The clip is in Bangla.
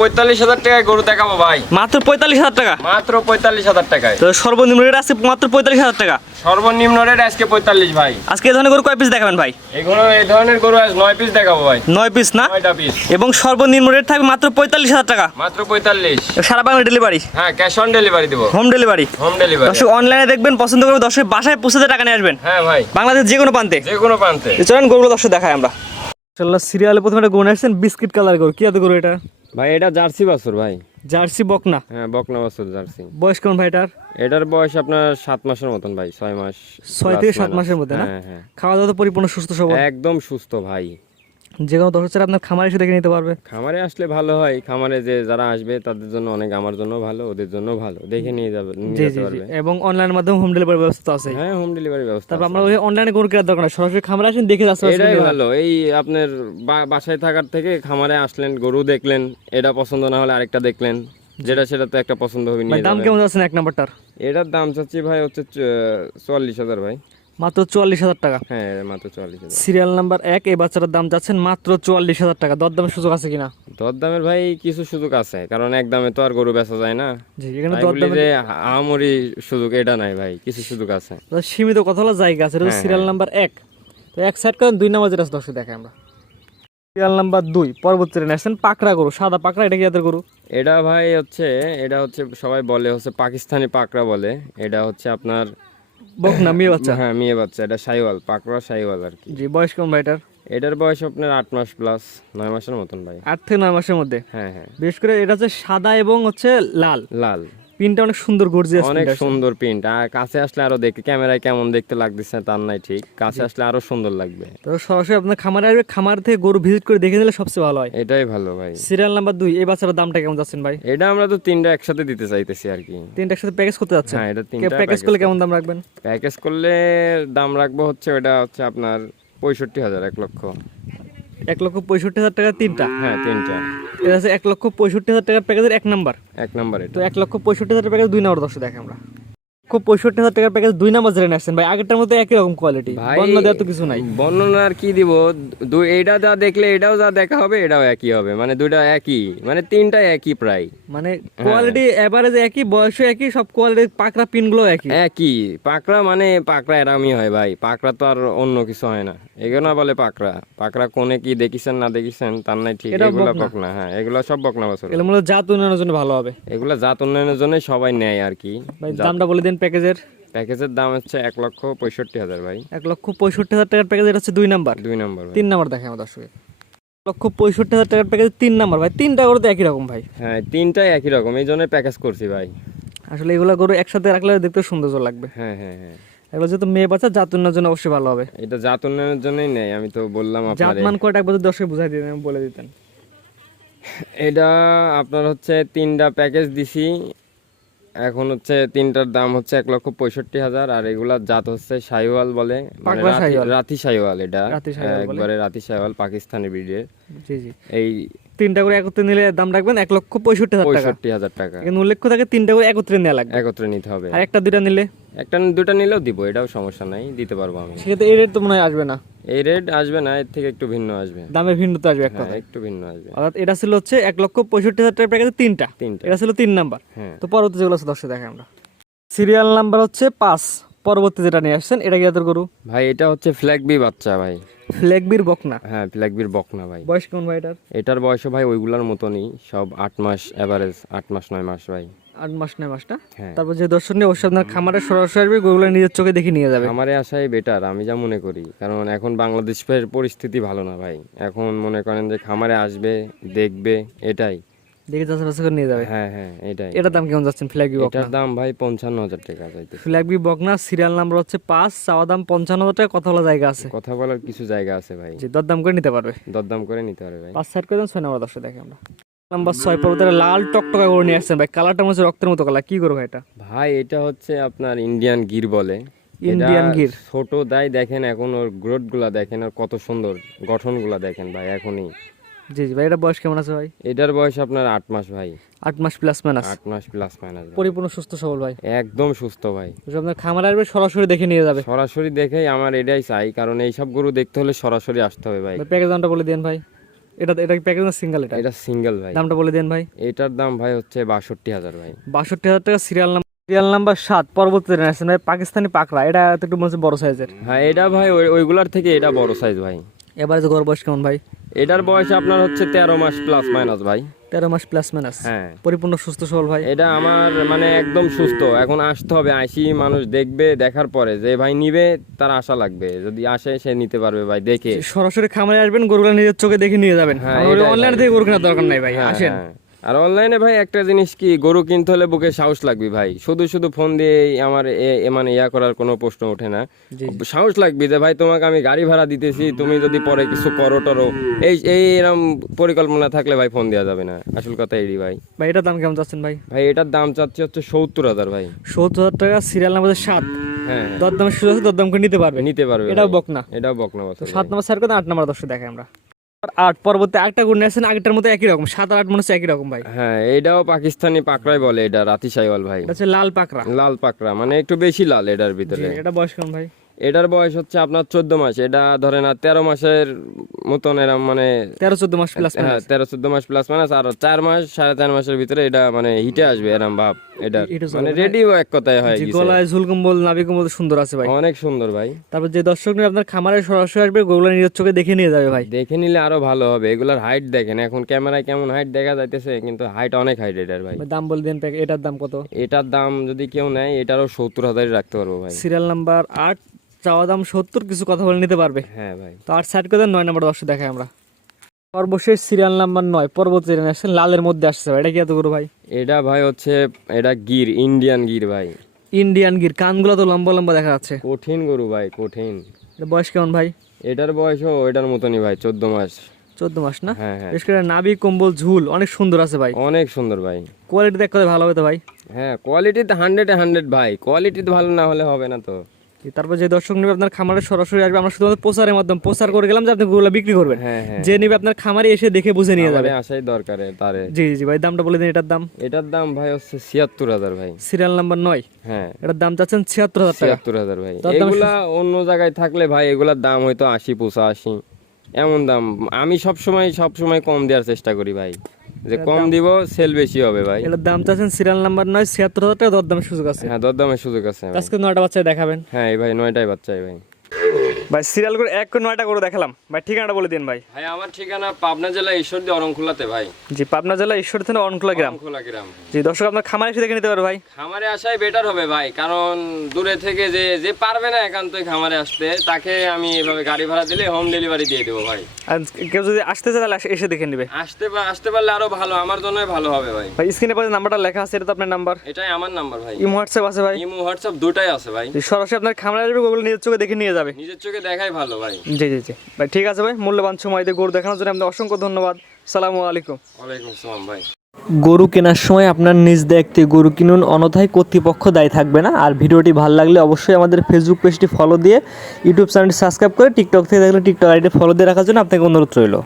45,000 টাকায় গরু দেখাবো ভাই। মাত্র 45,000 টাকা? মাত্র 45,000 টাকায়। তো সর্বনিম্ন রেট আছে মাত্র 45,000 টাকা। সর্বনিম্ন রেট আজকে 45 ভাই। আজকে এই ধরনের গরু কয় পিস দেখাবেন ভাই? এই ধরনের গরু আজ 9 পিস দেখাবো ভাই। 9 পিস না? 9টা পিস। এবং সর্বনিম্ন রেট থাকবে মাত্র 45,000 টাকা। মাত্র 45। সারা বাংলা ডেলিভারি? হ্যাঁ, ক্যাশ অন ডেলিভারি দেব। Home delivery? Home delivery. দর্শক অনলাইনে দেখবেন, পছন্দ করবেন, দর্শক বাসায় পৌঁছে দিয়ে টাকা নিয়ে আসবেন। হ্যাঁ ভাই, বাংলাদেশ যে কোনো প্রান্তে। যে কোনো প্রান্তে। চলেন গরুগুলো দর্শক দেখাই আমরা। মাশাআল্লাহ, সিরিয়ালে প্রথমে একটা গরু আসছেন, বিস্কিট কালার গরু। কি এত গরু এটা? ভাই এটা জার্সি বাছুর ভাই। জার্সি বকনা? হ্যাঁ, বকনা বাছুর জার্সি। বয়স কেমন ভাই এটার? এটার বয়স আপনার 7 মাসের মতন ভাই, 6 মাস। 6 থেকে 7 মাসের মধ্যে না? হ্যাঁ হ্যাঁ। খাওয়া দাওয়া তো পরিপূর্ণ সুস্থ সবল? একদম সুস্থ ভাই। যে কোনো দর্শক আপনার খামারে এসে দেখে নিতে পারবে? খামারে আসলে ভালো হয়। খামারে যে যারা আসবে তাদের জন্য অনেক, আমার জন্য ভালো, ওদের জন্য ভালো, দেখে নিয়ে যাবে, নিয়ে যেতে পারবে। এবং অনলাইনের মাধ্যমে হোম ডেলিভারি ব্যবস্থা আছে? হ্যাঁ, হোম ডেলিভারি ব্যবস্থা তারপর আছে। আমরা ওই অনলাইনে গরু কেনার দরকার নাই, সরাসরি খামারে আসেন দেখে যাচ্ছে। এটাই ভালো। এই আপনার বাসায় থাকার থেকে খামারে আসলেন, গরু দেখলেন, এটা পছন্দ না হলে আরেকটা দেখলেন, যেটা সেটা তো একটা পছন্দ হবে, নিয়ে দাম যাবেন। কেমন যাচ্ছে এক নাম্বারটার? এটার দাম চাচ্ছি ভাই হচ্ছে 44,000 ভাই। মাত্র 44,000 টাকা? হ্যাঁ, মাত্র 44,000। সিরিয়াল নাম্বার 1 এই বাচ্চাটার দাম যাচ্ছেন মাত্র 44,000 টাকা। দরদামের সুযোগ আছে কিনা? দরদামের ভাই কিছু সুযোগ আছে, কারণ এক দামে তো আর গরু বেচা যায় না। জি, এখানে তাই বলি দরদামের যে আহামরি সুযোগ এটা নাই ভাই, কিছু সুযোগ আছে। সীমিত কথা হলো জায়গা আছে। এটা সিরিয়াল নাম্বার 1। তো এক সাইড করেন, 2 নাম্বার যেটা দর্শক দেখাই আমরা। সিরিয়াল নাম্বার 2 পরবর্তী ট্রেনে আসছেন পাকড়া গরু, সাদা পাকড়া। এটা কি জাতের গরু? এটা ভাই হচ্ছে, এটা হচ্ছে সবাই বলে হচ্ছে পাকিস্তানি পাকড়া বলে। এটা হচ্ছে আপনার বকনা মেয়ে বাচ্চা? হ্যাঁ, মেয়ে বাচ্চা। এটা শাহিওয়াল, পাকড়া শাহিওয়াল আর কি। জি, বয়স কেমন ভাই এটার? এটার বয়স আপনার 8 মাস প্লাস, 9 মাসের মতন ভাই। 8 থেকে 9 মাসের মধ্যে? হ্যাঁ হ্যাঁ। বিশেষ করে এটা হচ্ছে সাদা এবং হচ্ছে লাল। লাল। প্রিন্টটা অনেক সুন্দর, গর্জিয়াস, অনেক সুন্দর প্রিন্ট। আর কাছে আসলে আরো দেখে, ক্যামেরায় কেমন দেখতে লাগতেছে তার নাই ঠিক, কাছে আসলে আরো সুন্দর লাগবে। তো সরাসরি আপনার খামারে আসবে, খামার থেকে গরু ভিজিট করে দেখে নিলে সবচেয়ে ভালো হয়। এটাই ভালো ভাই। সিরিয়াল নাম্বার 2 এই বাচ্চাটার দামটা কেমন যাচ্ছেন ভাই? এটা আমরা তো 3টা একসাথে দিতে চাইতেছি আর কি। 3টা একসাথে প্যাকেজ করতে যাচ্ছেন? হ্যাঁ, এটা 3টা প্যাকেজ করলে কেমন দাম রাখবেন? প্যাকেজ করলে দাম রাখবো হচ্ছে, ওটা হচ্ছে আপনার 65,000, 1 লক্ষ। 1,65,000 টাকা 3টা? হ্যাঁ, 3টা। এটা হচ্ছে 1,65,000 টাকার প্যাকেজের 1 নাম্বার। 1 নাম্বার তো এটা। 1,65,000 প্যাকেজ 2 নাম্বার দর্শক দেখে আমরা। 1,65,000 টাকার প্যাকেজ 2 নাম্বার জেনে আসছেন ভাই। আগেরটার মধ্যে একই রকম কোয়ালিটি, বর্ণনা দেওয়ার তো কিছু নাই। বর্ণনা আর কি দিব, এইটা যা দেখলে এটাও যা দেখা হবে, এটাও একই হবে, মানে দুইটা একই, মানে 3টা একই প্রায়। মানে কোয়ালিটি এভারেজ একই, বয়সও একই, সব কোয়ালিটি, পাকড়া পিনগুলো একই। একই পাকড়া, মানে পাকড়া এরামই হয় ভাই। পাকড়া তো আর অন্য কিছু হয় না। এগুলো বলে পাকড়া। পাকড়া কোনে কি দেখিছেন না দেখিছেন তার নাই ঠিক। এগুলো বকনা। হ্যাঁ, এগুলো সব বকনা বাছুর। এগুলো মূলত জাত উন্নয়নের জন্য ভালো হবে। এগুলো জাত উন্নয়নের জন্য সবাই নেয় আর কি। ভাই দামটা বলে দিন প্যাকেজের। প্যাকেজের দাম হচ্ছে 1,65,000 ভাই। 1,65,000 টাকার প্যাকেজ, এটা হচ্ছে 2 নাম্বার। 2 নাম্বার। 3 নাম্বার দেখে আমার দর্শক। 1,65,000 টাকার প্যাকেজ 3 নাম্বার ভাই। 3টা গরু তো একই রকম ভাই। হ্যাঁ, 3টাই একই রকম, এই জন্য প্যাকেজ করছি ভাই। আসলে এগুলো গরু একসাথে রাখলে দেখতে সৌন্দর্য লাগবে। হ্যাঁ হ্যাঁ হ্যাঁ। এগুলো যেহেতু মেয়ে বাচ্চা, জাত উন্নয়নের জন্য অবশ্যই ভালো হবে। এটা জাত উন্নয়নের জন্যই নেই, আমি তো বললাম জাত আপনারে। মান কয়টা একবার দর্শক বুঝাই দিতেন, বলে দিতেন। এটা আপনার হচ্ছে 3টা প্যাকেজ দিছি। এখন হচ্ছে 3টার দাম হচ্ছে 1,65,000। আর এগুলা জাত হচ্ছে শাহিওয়াল বলে, মানে রাতি শাহিওয়াল। এটা একবারে রাতি শাহিওয়াল, পাকিস্তানি ব্রিডের। জি জি। এই 3টা করে একত্রে নিলে দাম রাখবেন 1,65,000 টাকা। 65,000 টাকা। এখানে উল্লেখ থাকে 3টা করে একত্রে নেওয়া লাগবে। একত্রে নিতে হবে। আর একটা দুইটা নিলে? একটা দুটা নিলেও দিব, এটাও সমস্যা নাই, দিতে পারবো আমি। সেক্ষেত্রে এই রেট তো মনে হয় আসবে না। এই রেট আসবে না, এর থেকে একটু ভিন্ন আসবে। দামের ভিন্নতা আসবে একটা। একটু ভিন্ন আসবে। অর্থাৎ এটা ছিল হচ্ছে 1,65,000 টাকার প্যাকেজে 3টা। এটা ছিল 3 নাম্বার। তো পরবর্তী যেগুলো আছে দর্শক দেখে আমরা। সিরিয়াল নাম্বার হচ্ছে 5 পরবর্তী যেটা নিয়ে আসছেন, এটা কি জাতের গরু ভাই? এটা হচ্ছে ফ্ল্যাগবি বাচ্চা ভাই। ফ্ল্যাগবির বকনা? হ্যাঁ, ফ্ল্যাগবির বকনা ভাই। বয়স কেমন ভাই এটার? এটার বয়স ভাই ওইগুলার মতনই, সব 8 মাস এভারেজ, 8 মাস 9 মাস ভাই। 8 মাস 9 মাসটা? হ্যাঁ। তারপর যে দর্শক নিয়ে অবশ্যই আপনার খামারে সরাসরি আসবে, গরুগুলো নিজের চোখে দেখে নিয়ে যাবে। আমারে আসাই বেটার, আমি যা মনে করি। কারণ এখন বাংলাদেশের পরিস্থিতি ভালো না ভাই। এখন মনে করেন যে খামারে আসবে, দেখবে, এটাই দেখে যাচাই বাছাই করে নিয়ে যাবে। হ্যাঁ হ্যাঁ, এটাই। এটার দাম কেমন যাচ্ছেন ফ্ল্যাগবি বকনা? এটার দাম ভাই 55,000 টাকা চাইতে। ফ্ল্যাগবি বকনা সিরিয়াল নাম্বার হচ্ছে 5, চাওয়া দাম 55,000 টাকা, কথা বলা জায়গা আছে? কথা বলার কিছু জায়গা আছে ভাই। জি, দরদাম করে নিতে পারবে। দরদাম করে নিতে পারবে ভাই। 5 সাইড করে দেন। 6 নাম্বার দর্শক দেখে আমরা। নাম্বার 6 পর্বতের লাল টকটকা গরু নিয়ে আসছেন ভাই। কালারটা মনে হচ্ছে রক্তের মতো কালার। কি গরু ভাই এটা? ভাই এটা হচ্ছে আপনার ইন্ডিয়ান গির বলে। ইন্ডিয়ান গির? ছোট দাই দেখেন, এখন ওর গ্রোথ গুলা দেখেন, আর কত সুন্দর গঠন গুলা দেখেন ভাই এখনই। জি জি ভাই। এটা বয়স কেমন আছে ভাই? এটার বয়স আপনার 8 মাস ভাই। 8 মাস প্লাস মাইনাস? 8 মাস প্লাস মাইনাস। পরিপূর্ণ সুস্থ সবল ভাই? একদম সুস্থ ভাই। আপনার খামারে আসবে, সরাসরি দেখে নিয়ে যাবে? সরাসরি দেখেই আমার এটাই চাই, কারণ এইসব গরু দেখতে হলে সরাসরি আসতে হবে ভাই। প্যাকেজ দামটা বলে দেন ভাই। এটা এটা প্যাকেজ না সিঙ্গেল? এটা সিঙ্গেল ভাই। দামটা বলে দেন ভাই। এটার দাম ভাই হচ্ছে 62,000 ভাই। 62,000 টাকা। সিরিয়াল নাম্বার 7 পরবর্তী জেনারেশন ভাই, পাকিস্তানি পাকড়া। এটা তো একটু মনে হচ্ছে বড় সাইজের। হ্যাঁ এটা ভাই ওইগুলার থেকে এটা বড় সাইজ ভাই। এবারে যে গরু বয়স কেমন ভাই? এটার বয়স আপনার হচ্ছে 13 মাস প্লাস মাইনাস ভাই। 13 মাস প্লাস মাইনাস। হ্যাঁ পরিপূর্ণ সুস্থ সবল ভাই। এটা আমার মানে একদম সুস্থ। এখন আসতে হবে, আইসি মানুষ দেখবে, দেখার পরে যে ভাই নিবে তার আশা লাগবে, যদি আসে সে নিতে পারবে ভাই দেখে। সরাসরি খামারে আসবেন, গরুগুলো নিজের চোখে দেখে নিয়ে যাবেন। হ্যাঁ, অনলাইন থেকে গরু কেনার দরকার নাই ভাই, আসেন। আর অনলাইনে ভাই একটা জিনিস কি, গরু কিনতে হলে বুকে সাহস লাগবে ভাই। শুধু শুধু ফোন দিয়ে আমার মানে ইয়া করার কোনো প্রশ্ন ওঠে না। সাহস লাগবে যে ভাই তোমাকে আমি গাড়ি ভাড়া দিতেছি, তুমি যদি পরে কিছু করো টরো, এই এরকম পরিকল্পনা থাকলে ভাই ফোন দেওয়া যাবে না। আসল কথা এই ভাই। ভাই এটার দাম কেমন চাচ্ছেন ভাই? ভাই এটার দাম চাচ্ছি হচ্ছে 70,000 ভাই। 70,000 টাকা। Serial number 7। হ্যাঁ দরদাম সুযোগ আছে, দরদাম করে নিতে পারবে। এটাও বকনা। এটাও বকনা। 7 নম্বর স্যার, 8 নম্বর দর্শক দেখাই আমরা। 8 পরবর্তী আরেকটা গরু নিয়েছেন, আগেরটার মতো একই রকম। 7 আর 8 মনে হচ্ছে একই রকম ভাই। হ্যাঁ এটাও পাকিস্তানি পাকড়াই বলে, এটা রাতি সাইওয়াল ভাই। এটা হচ্ছে লাল পাকড়া। লাল পাকড়া মানে একটু বেশি লাল এটার ভিতরে। এটা বয়স কেমন ভাই? এটার বয়স হচ্ছে আপনার 14 মাস। এটা ধরে না 13 মাসের মতন এরম, মানে 13-14 মাস প্লাস। হ্যাঁ 13-14 মাস প্লাস মাইনাস। আর 4 মাস 4.5 মাসের ভিতরে এটা মানে হিটে আসবে এরম ভাব। এটা মানে রেডিও এক কথায় হয় গেছে। গলায় ঝুল কম্বল, নাভি কম্বল সুন্দর আছে ভাই, অনেক সুন্দর ভাই। তারপর যে দর্শক নিয়ে আপনার খামারে সরাসরি আসবে, গরুগুলো নিজের চোখে দেখে নিয়ে যাবে ভাই। দেখে নিলে আরো ভালো হবে। এগুলার হাইট দেখেন, এখন ক্যামেরায় কেমন হাইট দেখা যাইতেছে, কিন্তু হাইট অনেক হাইট এটার ভাই। দাম বলে দেন। এটার দাম কত? এটার দাম যদি কেউ নেয় এটারও 70,000 রাখতে পারবো ভাই। সিরিয়াল নাম্বার 8, চাওয়া দাম 70, কিছু কথা বলে নিতে পারবে। হ্যাঁ ভাই। তো 8 সাইড করে দেন। 9 নম্বর দর্শক দেখাই আমরা। সর্বশেষ সিরিয়াল নাম্বার 9 পরবর্তী জেনারেশন, লালের মধ্যে আসছে ভাই। এটা কি এত গরু ভাই? এটা ভাই হচ্ছে এটা গির, ইন্ডিয়ান গির ভাই। ইন্ডিয়ান গির, কানগুলো তো লম্বা লম্বা দেখা যাচ্ছে। কঠিন গরু ভাই, কঠিন। এটা বয়স কেমন ভাই? এটার বয়সও এটার মতনই ভাই, 14 মাস। 14 মাস না? হ্যাঁ হ্যাঁ। বেশ করে নাভি কম্বল ঝুল অনেক সুন্দর আছে ভাই। অনেক সুন্দর ভাই। কোয়ালিটি দেখতে ভালো হবে তো ভাই? হ্যাঁ কোয়ালিটি তো 100 ভাই। কোয়ালিটি তো ভালো না হলে হবে না তো। তারপর যে দর্শক নিবে আপনার খামারে সরাসরি আসবে, আমরা শুধুমাত্র প্রচারের মাধ্যমে প্রচার করে গেলাম যে আপনি গরুগুলো বিক্রি করবেন। হ্যাঁ হ্যাঁ। যে নিবে আপনার খামারে এসে দেখে বুঝে নিয়ে যাবে। আসাই দরকার তারে। জি জি ভাই, দামটা বলে দিন। এটার দাম? এটার দাম ভাই হচ্ছে 76,000 ভাই। Serial number 9। হ্যাঁ এটার দাম চাচ্ছেন 76,000 টাকা। 76,000 ভাই। এগুলা অন্য জায়গায় থাকলে ভাই এগুলার দাম হয়তো 80-85 এমন দাম। আমি সব সময় কম দেওয়ার চেষ্টা করি ভাই, যে কম দিব সেল বেশি হবে ভাই। এটার দাম চাচ্ছেন সিরিয়াল নাম্বার 9, 76,000 টাকা। দরদামের সুযোগ আছে? হ্যাঁ দরদামের সুযোগ আছে। আজকে 9টা বাচ্চা দেখাবেন? হ্যাঁ ভাই 9টাই বাচ্চাই ভাই। ভাই সিরিয়াল করে 1 করে 9টা করে দেখালাম ভাই। ঠিকানাটা বলে দিন ভাই। ভাই আমার ঠিকানা পাবনা জেলা ঈশ্বরদী অরণখোলাতে ভাই। জি, পাবনা জেলা ঈশ্বরদী থানা অরণখোলা গ্রাম। জি দর্শক, আপনার খামারে এসে দেখে নিতে পারবে ভাই। খামারে আসাই বেটার হবে ভাই, কারণ দূরে থেকে যে পারবে না একান্তই খামারে আসতে, তাকে আমি এভাবে গাড়ি ভাড়া দিলে হোম ডেলিভারি দিয়ে দেবো ভাই। আর কেউ যদি আসতে চায় তাহলে এসে দেখে নেবে। আসতে পারলে আরো ভালো, আমার জন্যই ভালো হবে ভাই। ভাই স্ক্রিনে পাশে নাম্বারটা লেখা আছে, এটা তো আপনার নাম্বার? এটাই আমার নাম্বার ভাই। ইমো হোয়াটসঅ্যাপ আছে ভাই? ইমো হোয়াটসঅ্যাপ দুটাই আছে ভাই। সরাসরি আপনার খামারে আসবে, গুগল নিজের চোখে দেখে নিয়ে যাবে। নিজের চোখে দেখাই ভালো ভাই। জি জি জি ভাই, ঠিক আছে ভাই। মূল্যবান সময় দিয়ে গরু দেখানোর জন্য আপনাদের অসংখ্য ধন্যবাদ। আসসালামু আলাইকুম। ওয়ালাইকুম আসসালাম ভাই। গরু কেনার সময় আপনার নিজ দায়িত্বে গরু কিনুন, অন্যথায় কর্তৃপক্ষ দায়ী থাকবে না। আর ভিডিওটি ভালো লাগলে অবশ্যই আমাদের ফেসবুক পেজটি ফলো দিয়ে, ইউটিউব চ্যানেলটি সাবস্ক্রাইব করে, টিকটক থেকে দেখলে টিকটক আইডি ফলো দিয়ে রাখার জন্য আপনাকে অনুরোধ রইল।